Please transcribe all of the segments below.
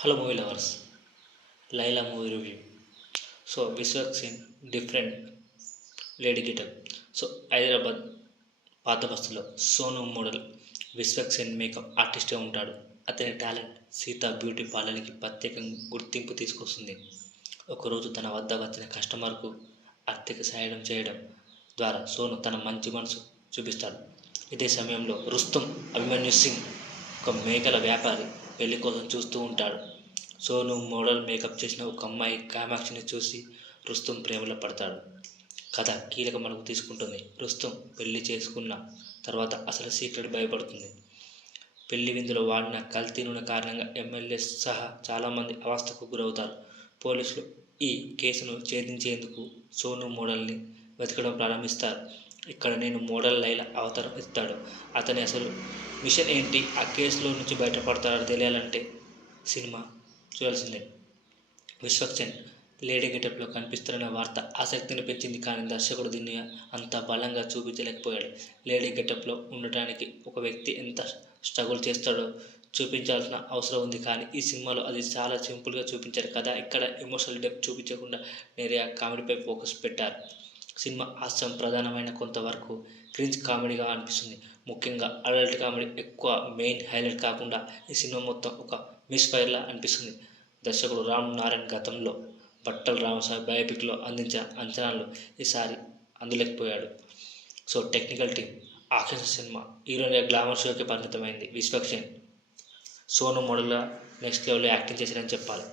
Hello movie lovers, Laila movie review. So Vishwak Sen different lady getup. So Hyderabad పాత బస్సులో Sonu model Vishwak Sen makeup ఆర్టిస్ట్గా ఉంటాడు. అతని టాలెంట్ సీతా బ్యూటీ పార్లర్కి ప్రత్యేకంగా గుర్తింపు తీసుకొస్తుంది. ఒకరోజు తన వద్ద వచ్చిన కస్టమర్కు ఆర్థిక సహాయం చేయడం ద్వారా సోను తన మంచి మనసు చూపిస్తాడు. ఇదే సమయంలో రుస్తుం అభిమన్యు సింగ్ ఒక మేకల వ్యాపారి పెళ్లి కోసం చూస్తూ ఉంటాడు. సోను మోడల్ మేకప్ చేసిన ఒక అమ్మాయి కామాక్షిని చూసి రుస్తుం ప్రేమలో పడతాడు. కథ కీలక మలుపు తీసుకుంటుంది. రుస్తుం పెళ్లి చేసుకున్న తర్వాత అసలు సీక్రెట్ భయపడుతుంది. పెళ్లి విందులో వాడిన కల్తీ నూనె కారణంగా ఎమ్మెల్యే సహా చాలామంది అవస్థకు గురవుతారు. పోలీసులు ఈ కేసును ఛేదించేందుకు సోను మోడల్ని వెతకడం ప్రారంభిస్తారు. ఇక్కడ నేను మోడల్ లైలా అవతారం ఇస్తాడు. అతని అసలు మిషన్ ఏంటి, ఆ కేసులో నుంచి బయటపడతాడో తెలియాలంటే సినిమా చూడాల్సిందే. విశ్వక్ సేన్ లేడీ గెటప్లో కనిపిస్తున్న వార్త ఆసక్తిని పెంచింది, కానీ దర్శకుడు దీన్ని అంత బలంగా చూపించలేకపోయాడు. లేడీ గెటప్లో ఉండటానికి ఒక వ్యక్తి ఎంత స్ట్రగుల్ చేస్తాడో చూపించాల్సిన అవసరం ఉంది, కానీ ఈ సినిమాలో అది చాలా సింపుల్గా చూపించారు. కథ ఇక్కడ ఎమోషనల్ డెప్త్ చూపించకుండా నేరుగా కామెడీపై ఫోకస్ పెట్టారు. సినిమా హాస్యం ప్రధానమైన కొంతవరకు క్రింజ్ కామెడీగా అనిపిస్తుంది. ముఖ్యంగా అడల్ట్ కామెడీ ఎక్కువ మెయిన్ హైలైట్ కాకుండా ఈ సినిమా మొత్తం ఒక మిస్ఫైర్లా అనిపిస్తుంది. దర్శకుడు రామ్ నారాయణ్ గతంలో బట్టల రామస్వామి బయోపిక్లో అందించిన అంచనాలు ఈసారి అందలేకపోయాడు. So technical team actions cinema హీరోయిన్గా గ్లామర్ షోకి పరిమితమైంది. విశ్వక్ సేన్ సోను మోడల్గా నెక్స్ట్ లెవెల్లో యాక్టింగ్ చేశారని చెప్పాలి.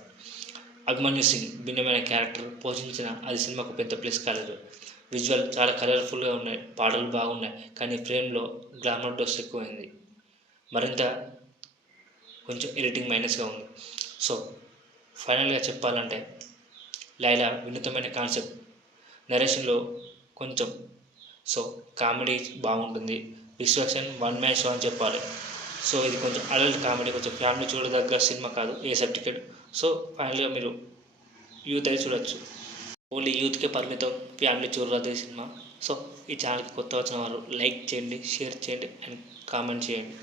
అభిమన్యు సింగ్ భిన్నమైన క్యారెక్టర్ పోషించిన అది సినిమాకు పెద్ద ప్లస్ కాలేదు. విజువల్ చాలా కలర్ఫుల్గా ఉన్నాయి, పాటలు బాగున్నాయి, కానీ ఫ్రేమ్లో గ్లామర్ డోస్ ఎక్కువైంది. మరింత కొంచెం ఎడిటింగ్ మైనస్గా ఉంది. సో ఫైనల్గా చెప్పాలంటే లైలా వినూత్నమైన కాన్సెప్ట్, నరేషన్లో కొంచెం సో కామెడీ బాగుంటుంది. Vishwak Sen one man show అని చెప్పాలి. సో ఇది కొంచెం అడల్ట్ కామెడీ, కొంచెం ఫ్యామిలీ చూడదగ్గ సినిమా కాదు, ఏ సర్టిఫికేట్. సో ఫైనల్గా మీరు యూత్ అయితే చూడొచ్చు. ఓన్లీ యూత్కే పరిమితం, ఫ్యామిలీ చూడరాదు ఈ సినిమా. సో ఈ ఛానల్కి కొత్త వచ్చిన వారు లైక్ చేయండి, షేర్ చేయండి అండ్ కామెంట్ చేయండి.